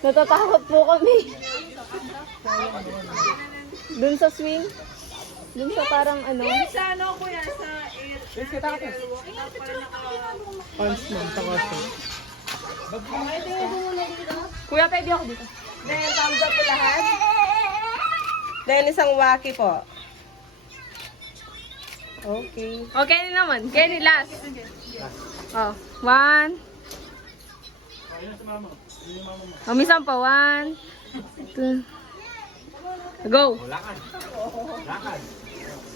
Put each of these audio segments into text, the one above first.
Natatakot po kami. Dun sa swing. Dun sa parang ano. Sa ano kuya, sa air walk. Pants mo, taka. Kuya, pwede ako dito. Then, thumbs up po lahat. Then, isang waki po. Okay. Okay naman. Kenny, last. Oh, 1. Umisan pa. 1, 2. Go.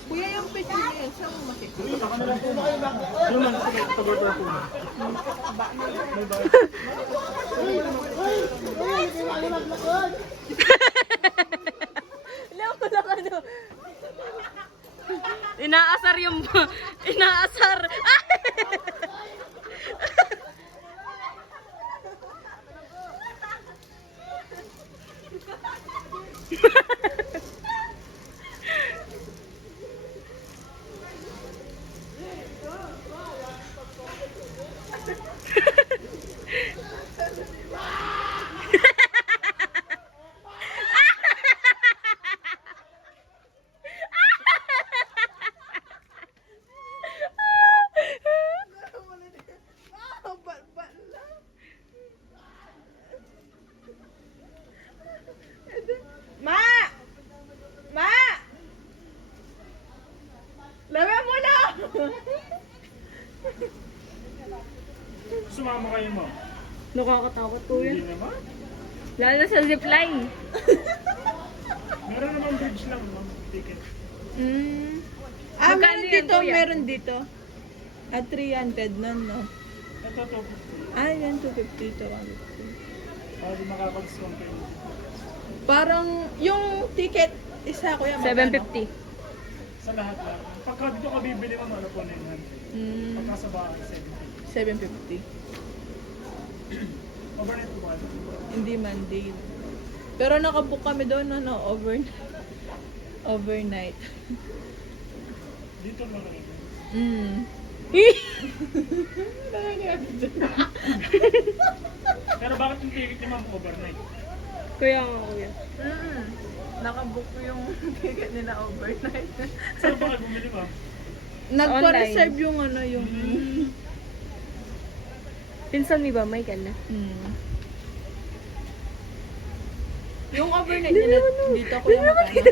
Kuya, yung picture niya, siya mo makikita. Alam ko lang ano. Inaasar yung... Inaasar. Ma! Ma! Lawa mo na! Sumama kayo mo. Nakakatakot po Hindi yun. naman. Lalo na sa zipline. Meron naman bridge lang, ma'am. Ticket. Ah, Magkano meron yan, dito, kuya? meron dito. At 300 nun, no? Ito to. Ah, yan, 250 to. 150. Para di makapag-discount kayo. Parang, yung ticket, isa kuya, magkano? 750. Sa lahat lang. Pagka dito ka bibili mo, ano po 900. Mm, Pagka sa bahay, 70. 750. Overnight po ba? Hindi man day. Pero nakabook kami doon, no, overnight. Overnight. Dito lang rin. Mm. Pero bakit yung ticket ni ma'am overnight? Kuya nga, kuya. Nakabook yung ticket nila overnight. Saan ba kayo bumili ba? Nagpa-reserve yung ano, yung... Pinsan mi ba? Michael na. Mm. Yung overnight nila, dito ko yung magkano.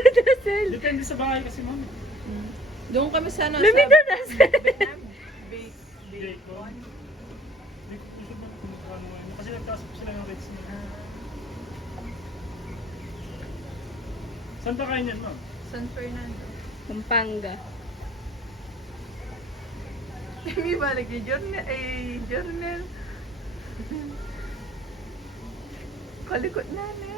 Depende sa bahay kasi ma'am. Mm. Doon kami sa ano, Lumita na Bacon. Bacon. Hindi ko sure ba kung magkano ngayon. Kasi nagtaas po sila ng rates nila. Saan pa kayo niyan ma'am? San Fernando. Pampanga. May balik yung journal, journal. Kalikot na na.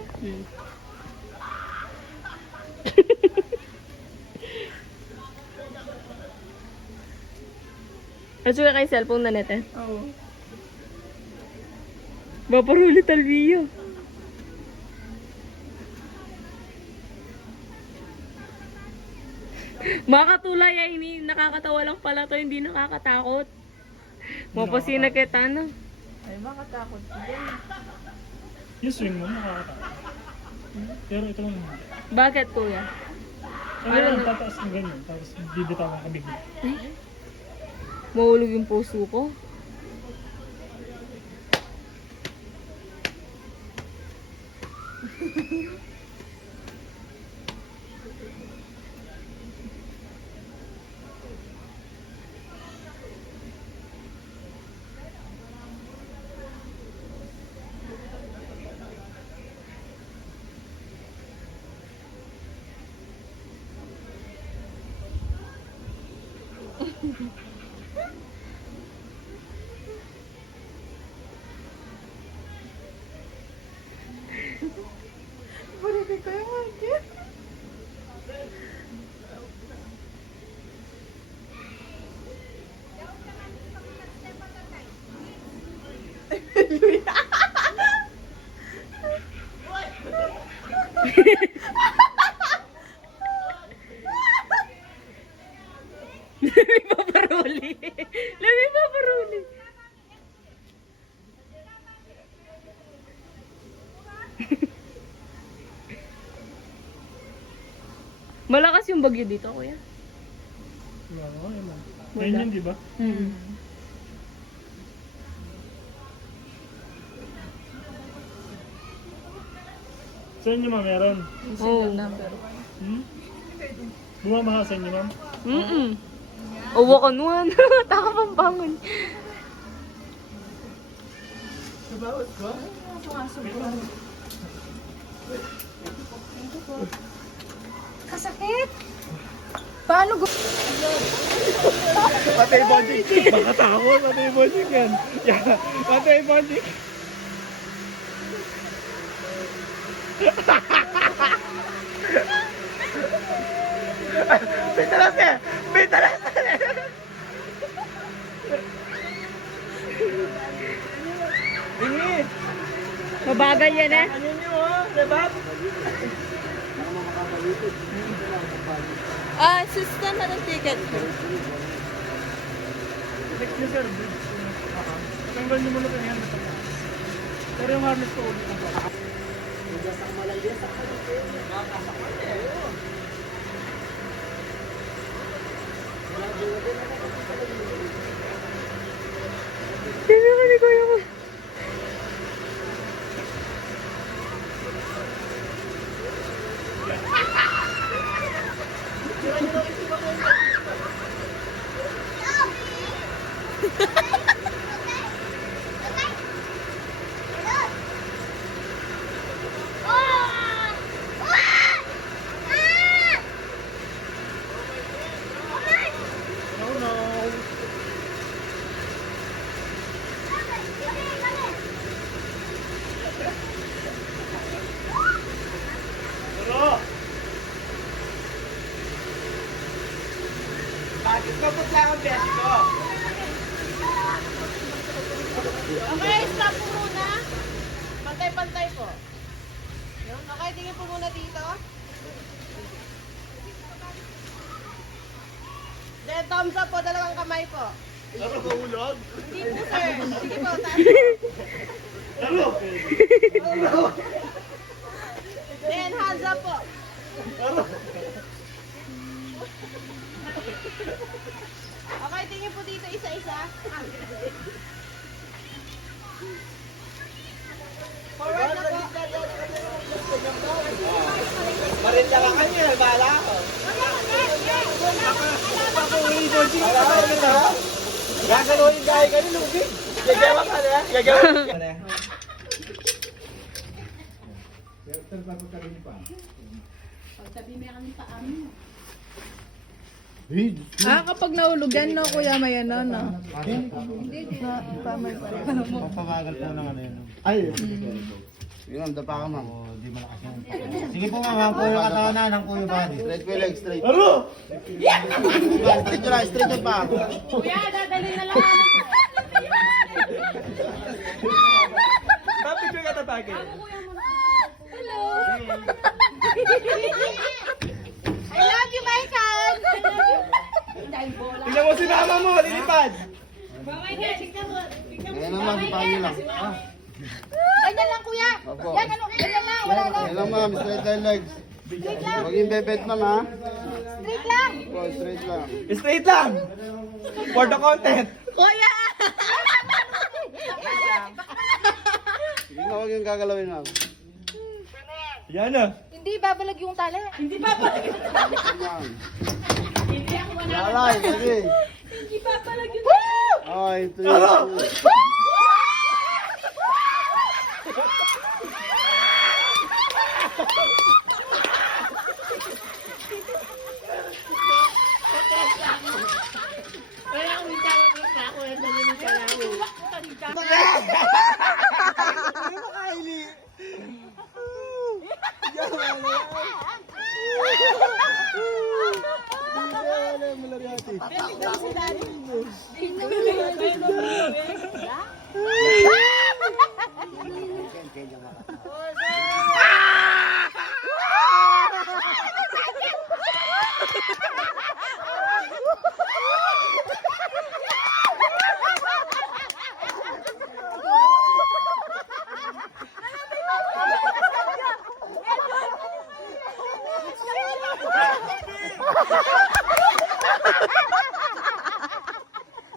At saka kay cellphone na natin. Oo. Baparuli talbiyo. Makatulay ay hindi nakakatawa lang pala to, hindi nakakatakot. Mapasina kita no. Ay, makatakot ko dyan. Yung swing mo, nakakatakot. Pero ito lang naman. Bakit kuya? Ano lang, tataas ng ganyan. Tapos bibitawan ka bigla. Mahulog yung puso ko. Lami paparuli. Lami paparuli. Malakas yung bagyo dito, kuya. Wala ko, wala. Ngayon yun, di ba? Sa inyo, ma'am, meron? Yung single number. Hmm? Bumamaha sa inyo, ma'am? Uwa ka nuwan. Taka pampangon. Kasakit! Paano Patay bonding! Baka takot! Patay bonding yan! Yeah. Patay bonding! Pitalas ka! Pitalas ka! Ingit! Mabagal yan eh. Ano nyo oh? Diba? Sister na ng ticket. Next nyo, sir. Patanggal nyo muna ito yan. Pero yung harness ko ulit ang pala. Sino ka ni kuya mo? No, no. Pero! Bakit ba putla ang beses ko? Okay, stop po muna. Pantay-pantay po. Yun. Okay, tingin po muna dito. Then, thumbs up po, dalawang kamay po. Ano ba ulog? Hindi po, sir. Sige po, taas. Ano? Then, hands up po. Okay, tingin po dito isa-isa. Forward na po. Marinda ka kanya, bala ako. Gagawin dahil ka nila, okay? Gagawa ka na, gagawa ka na. Kapag nahulugan no, kuya, may ano, no? Papabagal po ng ano yun. Ay! Yun ang dapa ka, ma'am. Di malakas yan. Sige po, ma'am. Po yung katawan na ng kuya body. Straight po yung leg, straight. Ano? Straight yun lang, straight yun pa. Kuya, dadali na lang. Bakit yung katatagin? I love you, Michael! Tingnan mo si mama mo, lilipad. Ngayon naman, paano lang. Ganyan lang, kuya. Opo. Yan, ano, ganyan lang, wala lang. Ngayon lang, ma'am. Straight yung legs. Straight lang. Huwag yung bebet, ma'am, ha? Straight lang. Po, straight lang. Straight lang. For the content. Kuya! Sige na, huwag yung gagalawin, ma'am. Yan na. Hindi babalag yung tali. Hindi babalag. Ma'am. Alay, sige. Hindi babalag yung Ay, ito Ano? yun.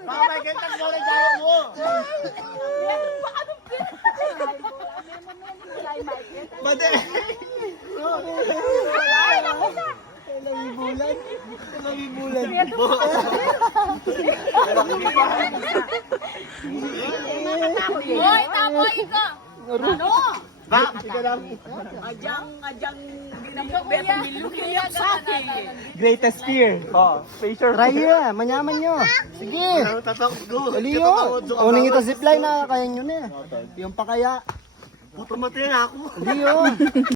Baka may kentas mo rin tayo mo. Bade. Hoy, tapoy ko! Ano? Greatest fear. Oh, face your Try nyo na, manyaman nyo. Sige. Dali nyo. Uning ito zipline na, kaya nyo na. Yung pa kaya. Puto mati na ako. Dali yun.